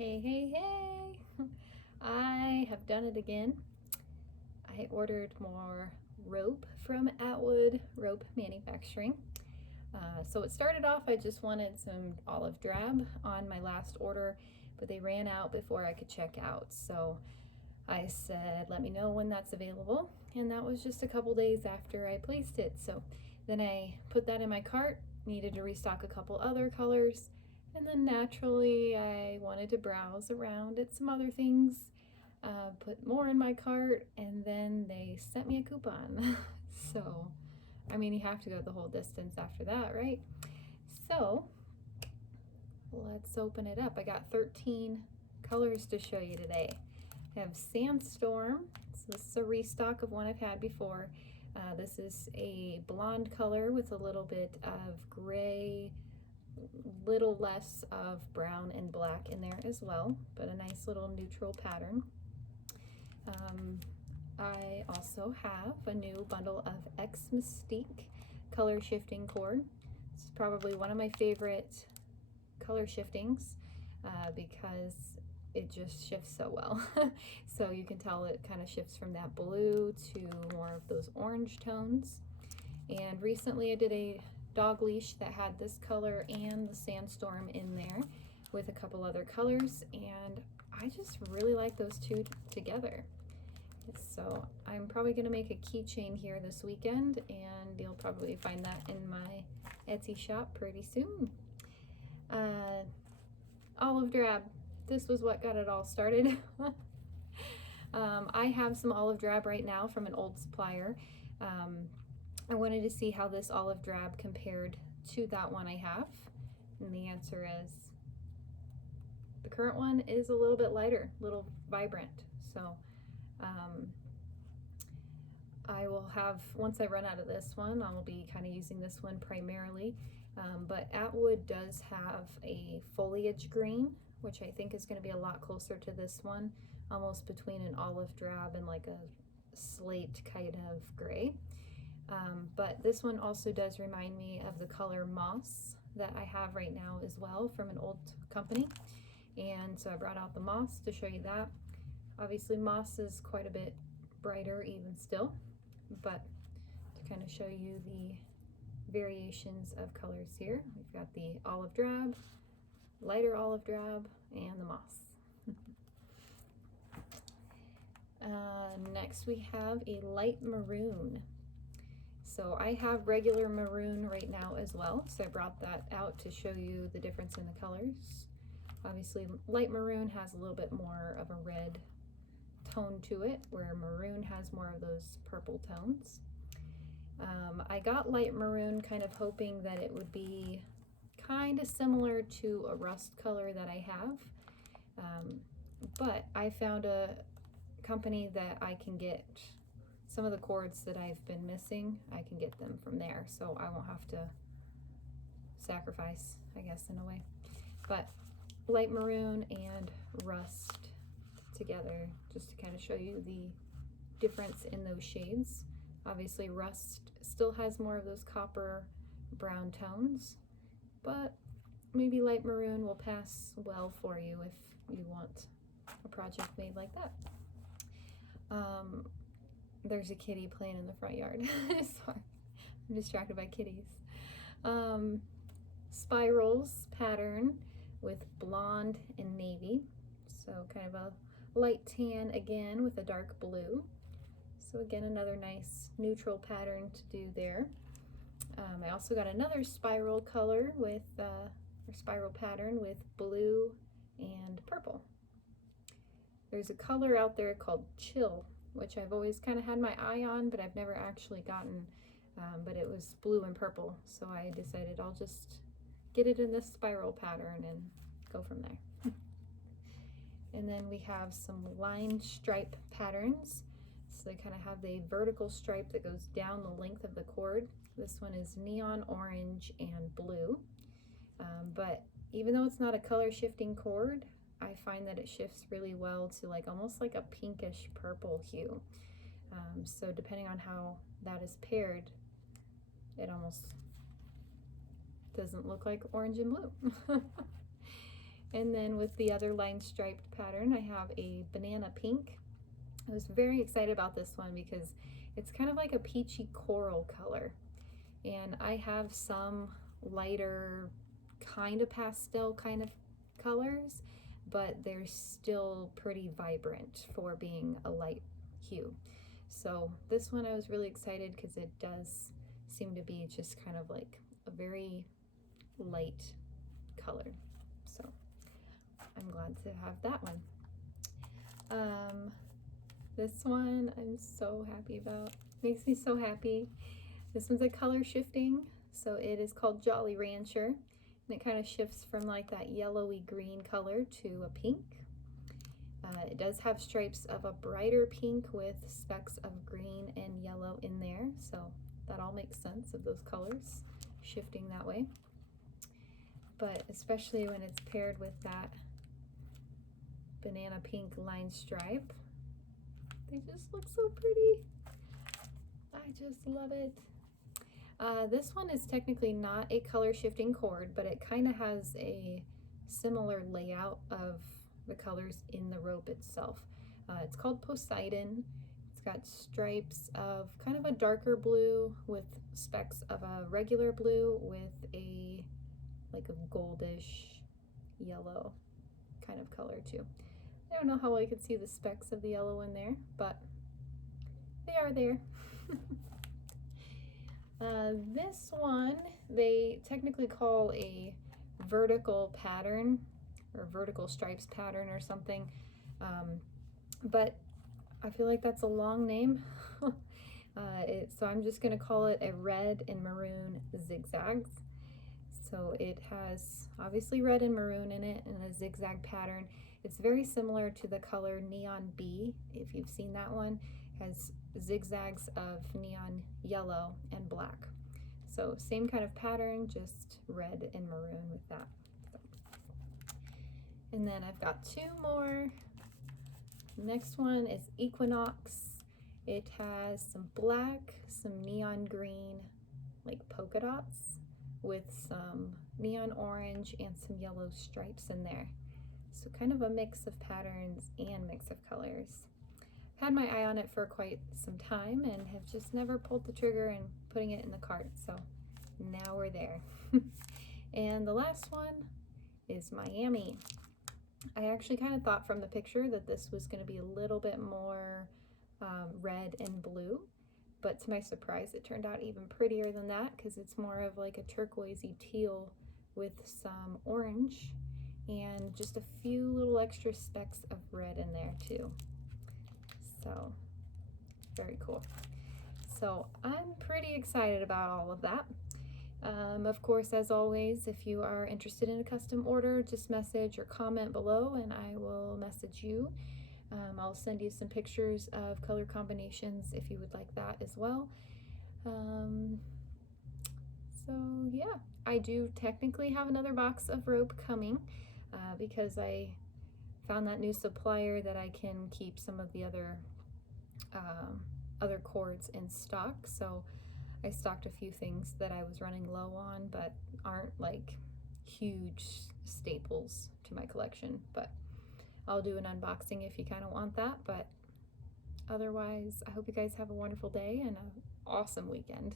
Hey. I have done it again. I ordered more rope from Atwood Rope Manufacturing. So it started off, I just wanted some olive drab on my last order, but they ran out before I could check out. So I said, let me know when that's available. And that was just a couple days after I placed it. So then I put that in my cart, needed to restock a couple other colors. And then naturally, I wanted to browse around at some other things, put more in my cart, and then they sent me a coupon. So, I mean, you have to go the whole distance after that, right? So, let's open it up. I got 13 colors to show you today. I have Sandstorm. So this is a restock of one I've had before. This is a blonde color with a little bit of gray, little less of brown and black in there as well, but a nice little neutral pattern. I also have a new bundle of X-Mystique color shifting cord. This is probably one of my favorite color shiftings because it just shifts so well. So you can tell it kind of shifts from that blue to more of those orange tones. And recently I did a dog leash that had this color and the Sandstorm in there with a couple other colors, and I just really like those two together. So I'm probably going to make a keychain here this weekend, and you'll probably find that in my Etsy shop pretty soon. Olive drab. This was what got it all started. I have some olive drab right now from an old supplier. I wanted to see how this olive drab compared to that one I have, and the answer is the current one is a little bit lighter, a little vibrant. So I will have, once I run out of this one, I'll be kind of using this one primarily, but Atwood does have a foliage green, which I think is going to be a lot closer to this one, almost between an olive drab and like a slate kind of gray. But this one also does remind me of the color Moss that I have right now as well from an old company. And so I brought out the Moss to show you that. Obviously Moss is quite a bit brighter even still, but to kind of show you the variations of colors here, we've got the olive drab, lighter olive drab, and the Moss. Next we have a light maroon. So I have regular maroon right now as well, so I brought that out to show you the difference in the colors. Obviously light maroon has a little bit more of a red tone to it, where maroon has more of those purple tones. I got light maroon kind of hoping that it would be kind of similar to a rust color that I have, but I found a company that I can get some of the cords that I've been missing. I can get them from there, so I won't have to sacrifice, I guess, in a way. But light maroon and rust together, just to kind of show you the difference in those shades. Obviously rust still has more of those copper brown tones, but maybe light maroon will pass well for you if you want a project made like that. There's a kitty playing in the front yard. Sorry, I'm distracted by kitties. Spirals pattern with blonde and navy, so kind of a light tan again with a dark blue. So again, another nice neutral pattern to do there. I also got another spiral color with or spiral pattern with blue and purple. There's a color out there called Chill, which I've always kind of had my eye on, but I've never actually gotten, but it was blue and purple, so I decided I'll just get it in this spiral pattern and go from there. And then we have some line stripe patterns. So they kind of have the vertical stripe that goes down the length of the cord. This one is neon orange and blue, but even though it's not a color shifting cord, I find that it shifts really well to like almost like a pinkish purple hue. So depending on how that is paired, it almost doesn't look like orange and blue. And then with the other line striped pattern, I have a banana pink. I was very excited about this one because it's kind of like a peachy coral color. And I have some lighter kind of pastel kind of colors, but they're still pretty vibrant for being a light hue. So this one I was really excited because it does seem to be just kind of like a very light color. So I'm glad to have that one. This one I'm so happy about. Makes me so happy. This one's a color shifting, so it is called Jolly Rancher, and it kind of shifts from like that yellowy green color to a pink. It does have stripes of a brighter pink with specks of green and yellow in there, so that all makes sense of those colors shifting that way. But especially when it's paired with that banana pink line stripe, they just look so pretty. I just love it. This one is technically not a color shifting cord, but it kind of has a similar layout of the colors in the rope itself. It's called Poseidon. It's got stripes of kind of a darker blue with specks of a regular blue with a like a goldish yellow kind of color too. I don't know how I could see the specks of the yellow in there, but they are there. This one they technically call a vertical pattern or vertical stripes pattern or something, but I feel like that's a long name. So I'm just going to call it a red and maroon zigzags. So it has obviously red and maroon in it and a zigzag pattern. It's very similar to the color Neon B, if you've seen that one. It has zigzags of neon yellow and black. So same kind of pattern, just red and maroon with that. And then I've got two more. Next one is Equinox. It has some black, some neon green, like polka dots with some neon orange and some yellow stripes in there. So kind of a mix of patterns and mix of colors. I've had my eye on it for quite some time and have just never pulled the trigger and putting it in the cart. So now we're there. And the last one is Miami. I actually kind of thought from the picture that this was going to be a little bit more red and blue, but to my surprise it turned out even prettier than that because it's more of like a turquoisey teal with some orange and just a few little extra specks of red in there too. So very cool. So I'm pretty excited about all of that. Of course, as always, if you are interested in a custom order, just message or comment below and I will message you. I'll send you some pictures of color combinations if you would like that as well. So yeah, I do technically have another box of rope coming because I found that new supplier that I can keep some of the other cords in stock. So I stocked a few things that I was running low on but aren't like huge staples to my collection, but I'll do an unboxing if you kind of want that. But otherwise, I hope you guys have a wonderful day and an awesome weekend.